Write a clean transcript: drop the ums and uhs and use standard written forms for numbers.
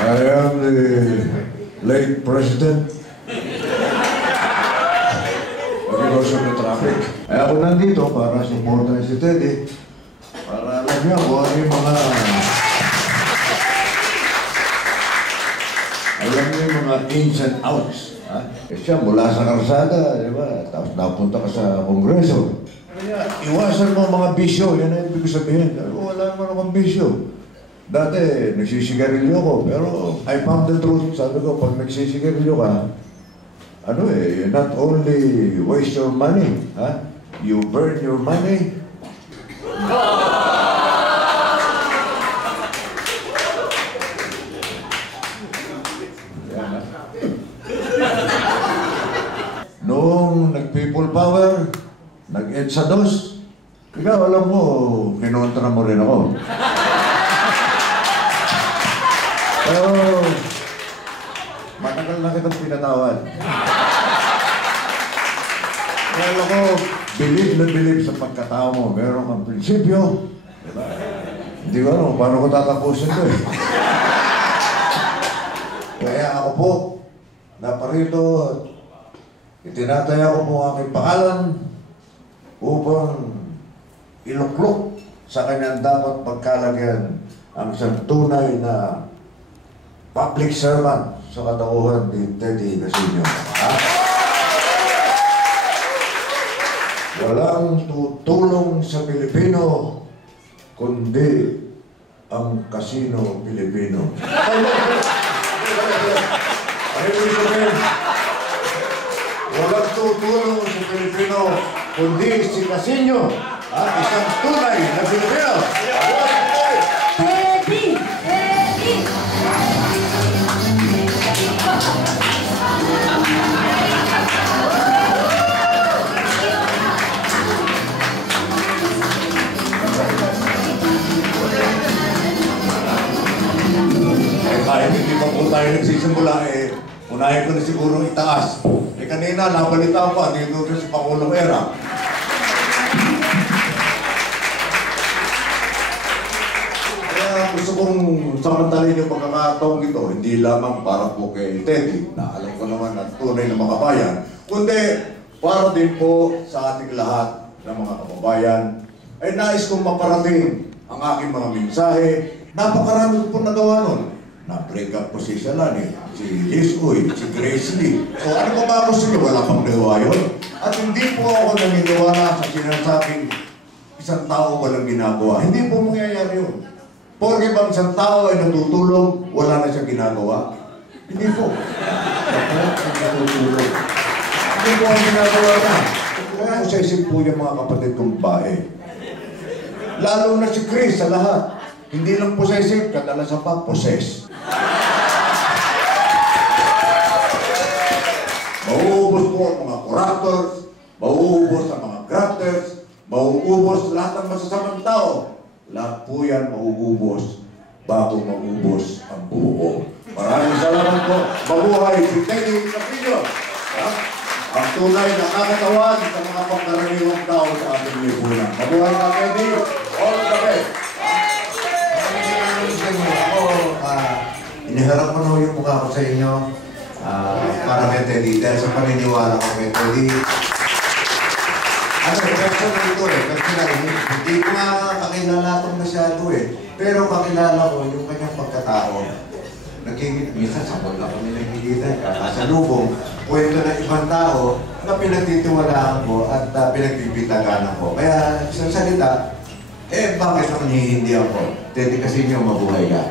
I am the late president. Because of the traffic. Ay ako nandito para supportan si Teddy. Para alam niya kung ano yung mga... alam niyo yung mga ins and outs. Eh siya mula sa karsada, di ba? Tapos napunta ka sa kongreso. Kaya iwasan mo mga bisyo. Yan ang ibig sabihin. Wala naman akong bisyo. Dati, nagsisigarilyo ko, pero I found the truth. Sabi ko, pag nagsisigarilyo ka, ano eh, you not only waste your money, you burn your money. Noong nag-people power, nag-EDSA 2, ikaw alam mo, kinontra mo rin ako. Pero, matagal na kitang pinatawad. Kaya ako, bilib na bilib sa pagkatao mo. Meron kang prinsipyo. Diba? Hindi ko alam, paano ko tatapusin ko eh. Kaya ako po, naparito, itinataya ko po ang aking pangalan upang iluklok sa kanyang dapat pagkalagyan ang isang tunay na public servant sa katauhan ni Teddy Casino. Walang tutulong sa Pilipino kundi ang Casino Pilipino. Walang tutulong sa Pilipino kundi si Casino, isang tunay na Pilipino. Teddy! Teddy! Kahit hindi pa po tayo nagsisimula unahin ko na siguro itaas. Kanina, nabalitaan ko, dito sa Pangulong Era. Kaya gusto kong samantalin yung pagkakataong ito, hindi lamang para po kay Teddy, na alam ko naman na tunay na makabayan, kundi para din po sa ating lahat ng mga kababayan, ay nais kong maparating ang aking mga mensahe. Napakarami po nagawa nun. Na-break up po si Salani, si Liz Uy, si Grace Lee. So ano po ba gusto niyo? Wala pang nagawa yun. At hindi po ako naniniwala sa sinasabing isang tao walang ginagawa. Hindi po mangyayari yun. Porque bang isang tao ay natutulong, wala na siyang ginagawa? Hindi po. Natutulong. Hindi po ang ginagawa na. Kaya sa isip po yung mga kapatid kong bae. Lalo na si Chris sa lahat. Hindi lang possessive, kadalasan pa possess. Mauubos po ang mga curators, mauubos ang mga grafters, mauubos lahat ng masasamang tao. Lahat po yan mauubos bago maubos ang buo. Maraming salamat po. Mabuhay si Teddy Casino. Ang tunay na nakakatawan sa mga pangkaraniwang tao sa ating lipunan. Mabuhay ka, Teddy. All the best. Iniharap mo na yung mukha ko sa inyo para kay Teddy dahil sa paniniwala ko kay Teddy. Ano, personal ito personal. Hindi ko nga kakilala itong masyado pero kakilala ko yung kanyang pagkatao. Minsan sabon lang kami nagkikita, kakasalubong, kwento ng ibang tao na pinagtitiwalaan ko at pinagpipitaganan ko. Kaya sa salita, bakit ako hindi ako? Teddy Casino, mabuhay ka.